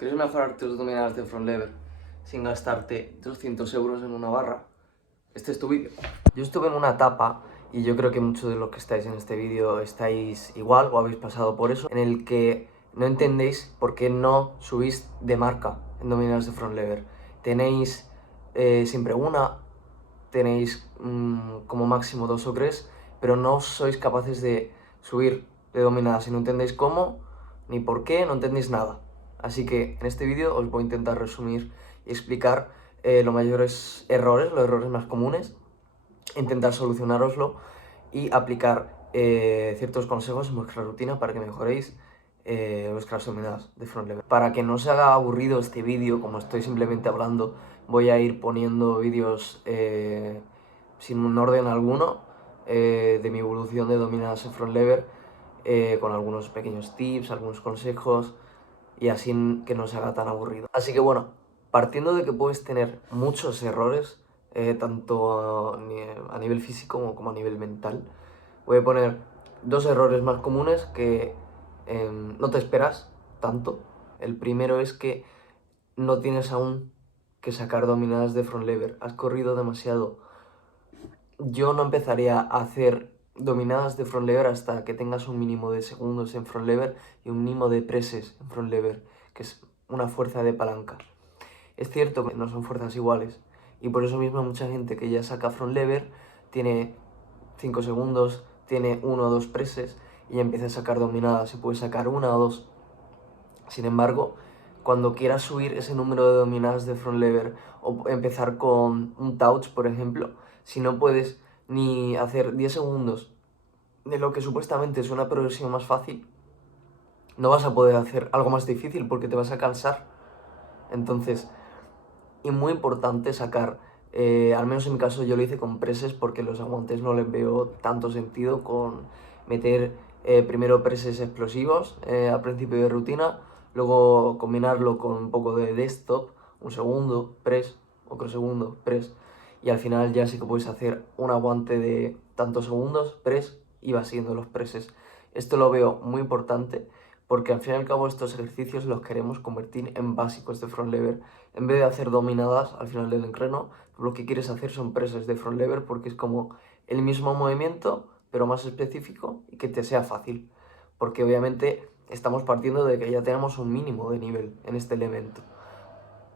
¿Quieres mejorar tus dominadas de front lever sin gastarte 200 euros en una barra? Este es tu vídeo. Yo estuve en una etapa, y yo creo que muchos de los que estáis en este vídeo estáis igual o habéis pasado por eso, en el que no entendéis por qué no subís de marca en dominadas de front lever. Tenéis siempre una, tenéis como máximo 2 o 3, pero no sois capaces de subir de dominadas y no entendéis cómo ni por qué, no entendéis nada. Así que en este vídeo os voy a intentar resumir y explicar los mayores errores, los errores más comunes, intentar solucionároslo y aplicar ciertos consejos en vuestra rutina para que mejoréis vuestras dominadas de front lever. Para que no se haga aburrido este vídeo, como estoy simplemente hablando, voy a ir poniendo vídeos sin un orden alguno de mi evolución de dominadas en front lever, con algunos pequeños tips, algunos consejos, y así que no se haga tan aburrido. Así que bueno, partiendo de que puedes tener muchos errores, tanto a nivel físico como a nivel mental, voy a poner 2 errores más comunes que no te esperas tanto. El primero es que no tienes aún que sacar dominadas de front lever, has corrido demasiado. Yo no empezaría a hacer dominadas de front lever hasta que tengas un mínimo de segundos en front lever y un mínimo de presses en front lever, que es una fuerza de palanca. Es cierto que no son fuerzas iguales, y por eso mismo mucha gente que ya saca front lever tiene 5 segundos, tiene 1 o 2 presses y ya empieza a sacar dominadas, se puede sacar 1 o 2. Sin embargo, cuando quieras subir ese número de dominadas de front lever o empezar con un touch, por ejemplo, si no puedes ni hacer 10 segundos de lo que supuestamente es una progresión más fácil, no vas a poder hacer algo más difícil porque te vas a cansar. Entonces, y muy importante sacar, al menos en mi caso yo lo hice con presses porque los aguantes no les veo tanto sentido con meter primero presses explosivos al principio de rutina, luego combinarlo con un poco de desktop, un segundo, press, otro segundo, press, y al final ya sí que puedes hacer un aguante de tantos segundos, press, y vas siguiendo los presses. Esto lo veo muy importante porque al fin y al cabo estos ejercicios los queremos convertir en básicos de front lever. En vez de hacer dominadas al final del entreno, lo que quieres hacer son presses de front lever porque es como el mismo movimiento, pero más específico y que te sea fácil. Porque obviamente estamos partiendo de que ya tenemos un mínimo de nivel en este elemento.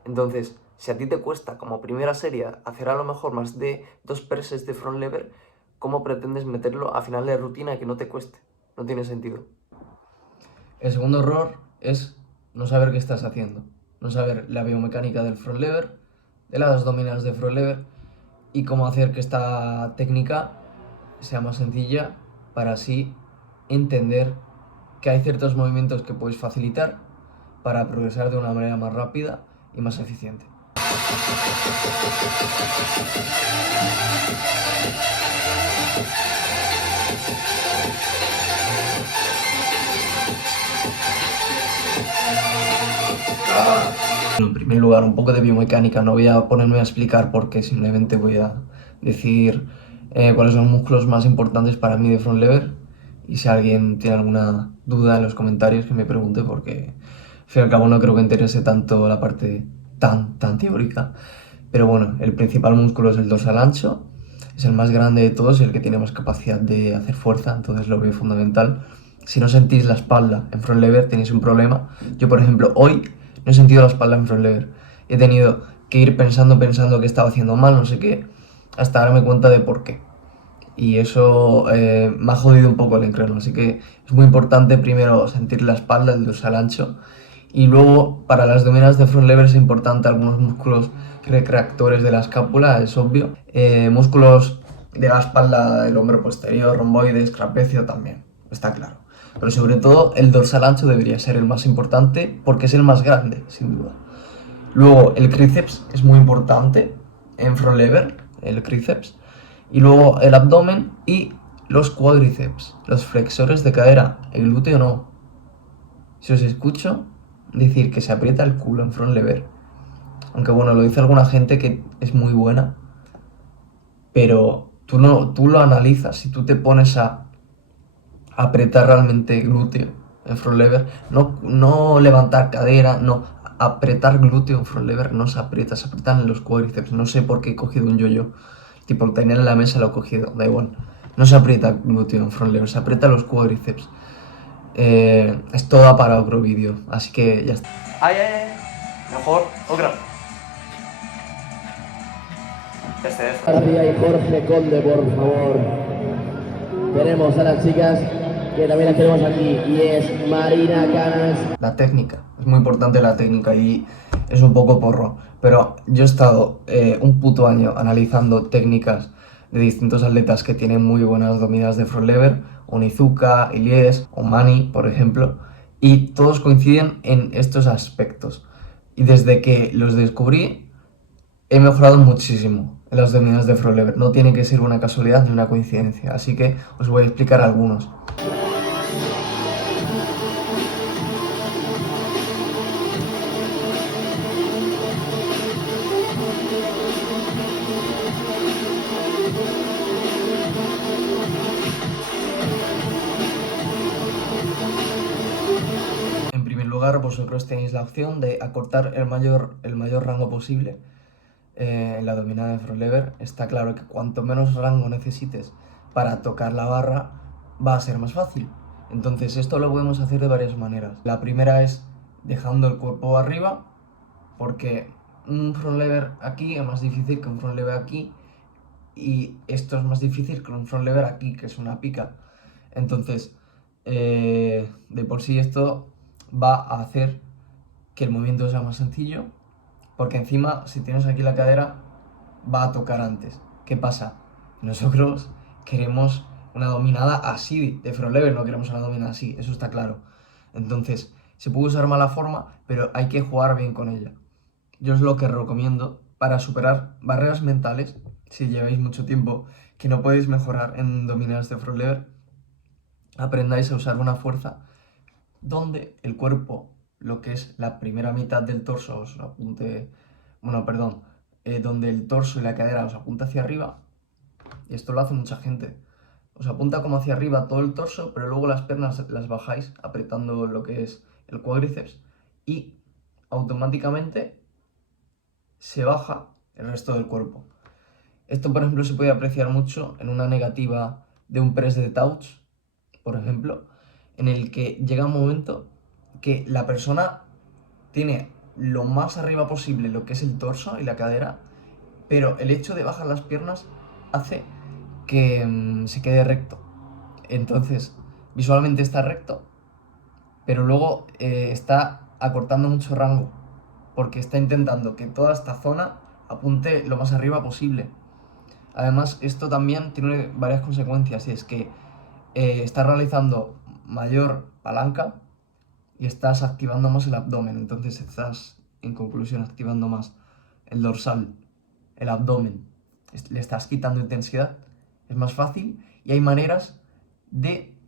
Entonces, si a ti te cuesta como primera serie hacer a lo mejor más de 2 presses de front lever, ¿cómo pretendes meterlo a final de rutina que no te cueste? No tiene sentido. El segundo error es no saber qué estás haciendo, no saber la biomecánica del front lever, de las dominadas de front lever y cómo hacer que esta técnica sea más sencilla para así entender que hay ciertos movimientos que puedes facilitar para progresar de una manera más rápida y más eficiente. En primer lugar, un poco de biomecánica. No voy a ponerme a explicar por qué, simplemente voy a decir cuáles son los músculos más importantes para mí de front lever. Y si alguien tiene alguna duda en los comentarios, que me pregunte, porque al fin y al cabo no creo que interese tanto la parte tan teórica. Pero bueno, el principal músculo es el dorsal ancho, es el más grande de todos y el que tiene más capacidad de hacer fuerza, entonces lo veo fundamental. Si no sentís la espalda en front lever, tenéis un problema. Yo, por ejemplo, hoy no he sentido la espalda en front lever. He tenido que ir pensando que estaba haciendo mal, no sé qué, hasta darme cuenta de por qué. Y eso me ha jodido un poco el entreno, así que es muy importante primero sentir la espalda, el dorsal ancho, y luego para las dominadas de front lever es importante algunos músculos retractores de la escápula, es obvio, músculos de la espalda, del hombro posterior, romboides, trapecio también, está claro. Pero sobre todo el dorsal ancho debería ser el más importante porque es el más grande, sin duda. Luego el tríceps es muy importante en front lever, el tríceps. Y luego el abdomen y los cuádriceps, los flexores de cadera, el glúteo no. Si os escucho decir que se aprieta el culo en front lever, aunque bueno, lo dice alguna gente que es muy buena, pero tú lo analizas, si tú te pones a apretar realmente glúteo en front lever, no levantar cadera, no, apretar glúteo en front lever no se aprieta, se aprietan en los cuádriceps. No sé por qué he cogido un yo-yo. Tipo, lo tenía en la mesa, lo he cogido, da igual. No se aprieta glúteo en front lever, se aprieta los cuádriceps. Esto da para otro vídeo, así que ya está. ¡Ay, ay, ay! Mejor, otra. García y Jorge Conde, por favor. Tenemos a las chicas que también las tenemos aquí y es Marina Canas. La técnica, es muy importante la técnica y es un poco porro, pero yo he estado un puto año analizando técnicas de distintos atletas que tienen muy buenas dominadas de front lever, Onizuka, Ilyes o Mani, por ejemplo, y todos coinciden en estos aspectos. Y desde que los descubrí, he mejorado muchísimo en las dominadas de front lever. No tiene que ser una casualidad ni una coincidencia, así que os voy a explicar algunos. En primer lugar, vosotros tenéis la opción de acortar el mayor rango posible en la dominada de front lever. Está claro que cuanto menos rango necesites para tocar la barra, va a ser más fácil. Entonces esto lo podemos hacer de varias maneras. La primera es dejando el cuerpo arriba, porque un front lever aquí es más difícil que un front lever aquí, y esto es más difícil que un front lever aquí, que es una pica. Entonces, de por sí esto va a hacer que el movimiento sea más sencillo, porque encima, si tienes aquí la cadera, va a tocar antes. ¿Qué pasa? Nosotros queremos una dominada así de front lever, no queremos una dominada así, eso está claro. Entonces, se puede usar mala forma, pero hay que jugar bien con ella. Yo es lo que recomiendo para superar barreras mentales, si lleváis mucho tiempo que no podéis mejorar en dominadas de front lever, aprendáis a usar una fuerza donde el cuerpo, lo que es la primera mitad del torso, os apunte, bueno, perdón, donde el torso y la cadera os apunta hacia arriba, y esto lo hace mucha gente, os apunta como hacia arriba todo el torso, pero luego las piernas las bajáis apretando lo que es el cuádriceps y automáticamente se baja el resto del cuerpo. Esto, por ejemplo, se puede apreciar mucho en una negativa de un press de touch, por ejemplo, en el que llega un momento que la persona tiene lo más arriba posible lo que es el torso y la cadera, pero el hecho de bajar las piernas hace que se quede recto. Entonces, visualmente está recto, pero luego está acortando mucho rango, porque está intentando que toda esta zona apunte lo más arriba posible. Además, esto también tiene varias consecuencias, y es que estás realizando mayor palanca y estás activando más el abdomen, entonces estás, en conclusión, activando más el dorsal, el abdomen, le estás quitando intensidad, es más fácil y hay maneras de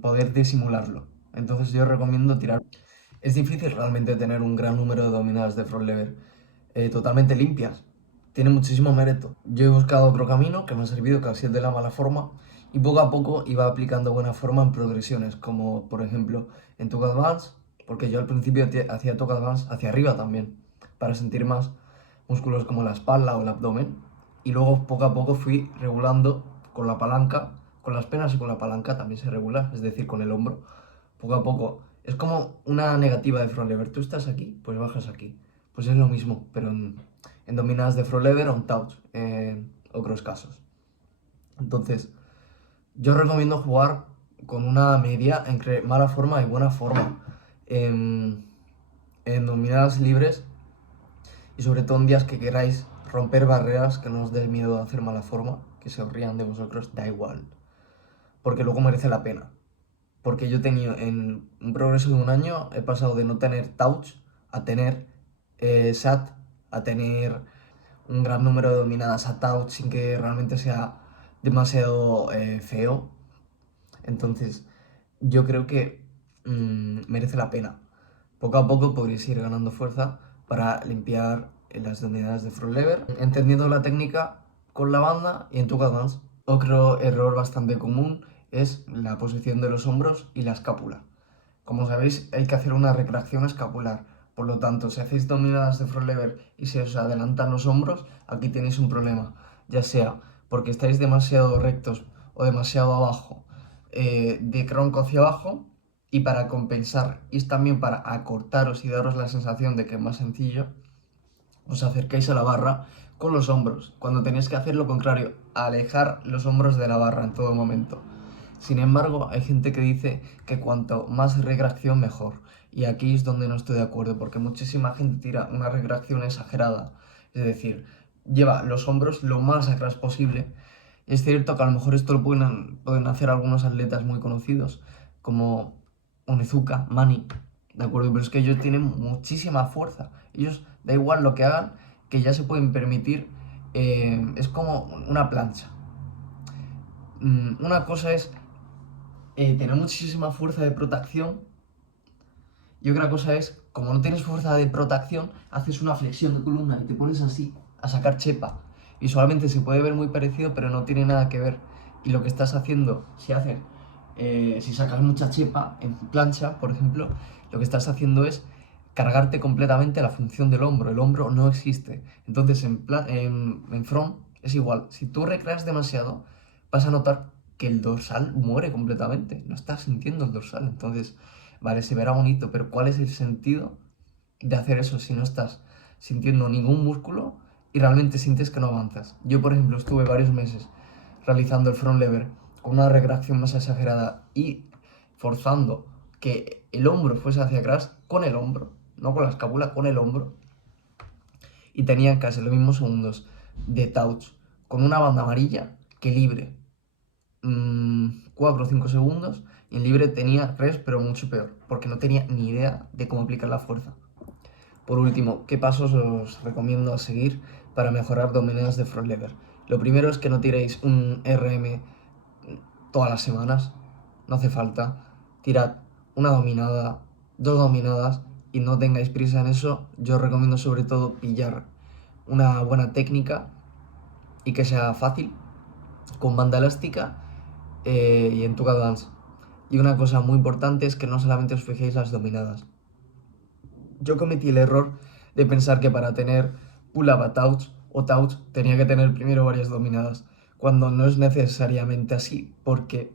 poder disimularlo. Entonces yo recomiendo tirar. Es difícil realmente tener un gran número de dominadas de front lever totalmente limpias. Tiene muchísimo mérito. Yo he buscado otro camino que me ha servido casi el de la mala forma y poco a poco iba aplicando buena forma en progresiones, como por ejemplo en Tuck Advance, porque yo al principio hacía Tuck Advance hacia arriba también, para sentir más músculos como la espalda o el abdomen, y luego poco a poco fui regulando con la palanca, con las penas y con la palanca también se regula, es decir, con el hombro, poco a poco. Es como una negativa de front lever, tú estás aquí, pues bajas aquí. Pues es lo mismo, pero en dominadas de front lever o en touch, en otros casos. Entonces, yo recomiendo jugar con una media entre mala forma y buena forma. En dominadas libres y sobre todo en días que queráis romper barreras, que no os dé miedo de hacer mala forma, que se rían de vosotros, da igual. Porque luego merece la pena. Porque yo he tenido en un progreso de un año, he pasado de no tener touch a tener SAT, a tener un gran número de dominadas a touch sin que realmente sea demasiado feo. Entonces, yo creo que merece la pena. Poco a poco podréis ir ganando fuerza para limpiar las dominadas de front lever, entendiendo la técnica con la banda y en Tuck Advance. Otro error bastante común es la posición de los hombros y la escápula. Como sabéis, hay que hacer una retracción escapular Por lo tanto, si hacéis dominadas de front lever y se os adelantan los hombros, aquí tenéis un problema, ya sea porque estáis demasiado rectos o demasiado abajo, de tronco hacia abajo, y para compensar y también para acortaros y daros la sensación de que es más sencillo, os acercáis a la barra con los hombros, cuando tenéis que hacer lo contrario, alejar los hombros de la barra en todo momento. Sin embargo, hay gente que dice que cuanto más regracción mejor, y aquí es donde no estoy de acuerdo, porque muchísima gente tira una regracción exagerada, es decir, lleva los hombros lo más atrás posible. Es cierto que a lo mejor esto lo pueden hacer algunos atletas muy conocidos, como Onizuka, Mani, ¿de acuerdo? Pero es que ellos tienen muchísima fuerza. Ellos, da igual lo que hagan, que ya se pueden permitir, es como una plancha. Una cosa es tener muchísima fuerza de protección, y otra cosa es, como no tienes fuerza de protección, haces una flexión de columna y te pones así, a sacar chepa. Visualmente se puede ver muy parecido, pero no tiene nada que ver. Y lo que estás haciendo, si sacas mucha chepa en plancha, por ejemplo, lo que estás haciendo es cargarte completamente la función del hombro. El hombro no existe. Entonces en front es igual. Si tú recreas demasiado, vas a notar que el dorsal muere completamente. No estás sintiendo el dorsal. Entonces, vale, se verá bonito, pero ¿cuál es el sentido de hacer eso si no estás sintiendo ningún músculo y realmente sientes que no avanzas? Yo, por ejemplo, estuve varios meses realizando el front lever con una regracción más exagerada y forzando que el hombro fuese hacia atrás con el hombro, no con la escápula, con el hombro, y tenía casi los mismos segundos de touch con una banda amarilla que libre. 4 o 5 segundos, y en libre tenía 3, pero mucho peor, porque no tenía ni idea de cómo aplicar la fuerza. Por último, ¿qué pasos os recomiendo seguir para mejorar dominadas de front lever? Lo primero es que no tiréis un RM todas las semanas, no hace falta. Tirad una dominada, 2 dominadas, y no tengáis prisa en eso. Yo os recomiendo sobre todo pillar una buena técnica y que sea fácil, con banda elástica y en Tuca Dance. Y una cosa muy importante es que no solamente os fijéis las dominadas. Yo cometí el error de pensar que para tener pull-up a touch o touch tenía que tener primero varias dominadas, cuando no es necesariamente así, porque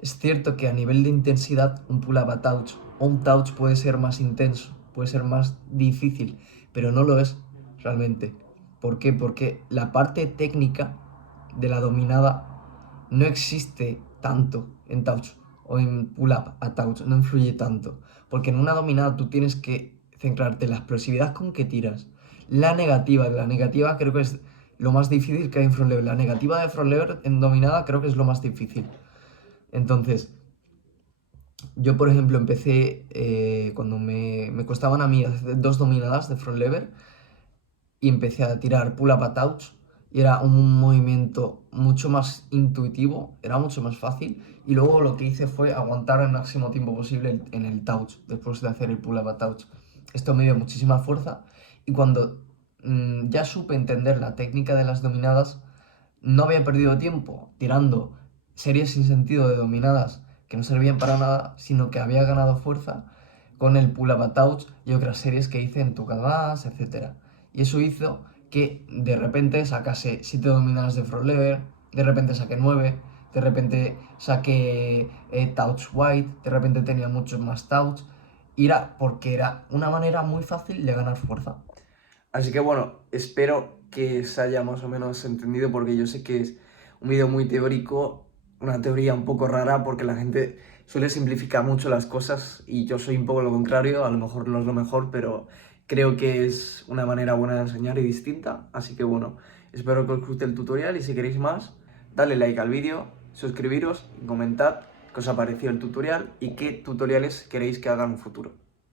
es cierto que a nivel de intensidad un pull-up a touch o un touch puede ser más intenso, puede ser más difícil, pero no lo es realmente. ¿Por qué? Porque la parte técnica de la dominada no existe tanto en touch o en pull-up a touch, no influye tanto. Porque en una dominada tú tienes que centrarte en la explosividad con que tiras. La negativa creo que es lo más difícil que hay en front lever. La negativa de front lever en dominada creo que es lo más difícil. Entonces, yo por ejemplo empecé cuando me costaban a mí hacer 2 dominadas de front lever, y empecé a tirar pull-up a touch, y era un movimiento mucho más intuitivo, era mucho más fácil, y luego lo que hice fue aguantar el máximo tiempo posible en el touch, después de hacer el pull-up a touch. Esto me dio muchísima fuerza, y cuando ya supe entender la técnica de las dominadas, no había perdido tiempo tirando series sin sentido de dominadas que no servían para nada, sino que había ganado fuerza con el pull-up a touch y otras series que hice en Tuca Dance, etc. Y eso hizo que de repente sacase 7 dominadas de front lever, de repente saqué 9, de repente saqué touch wide, de repente tenía muchos más touch, y era porque era una manera muy fácil de ganar fuerza. Así que bueno, espero que se haya más o menos entendido, porque yo sé que es un vídeo muy teórico, una teoría un poco rara, porque la gente suele simplificar mucho las cosas y yo soy un poco lo contrario, a lo mejor no es lo mejor, pero creo que es una manera buena de enseñar y distinta. Así que bueno, espero que os guste el tutorial, y si queréis más, dale like al vídeo, suscribiros y comentad qué os ha parecido el tutorial y qué tutoriales queréis que haga en un futuro.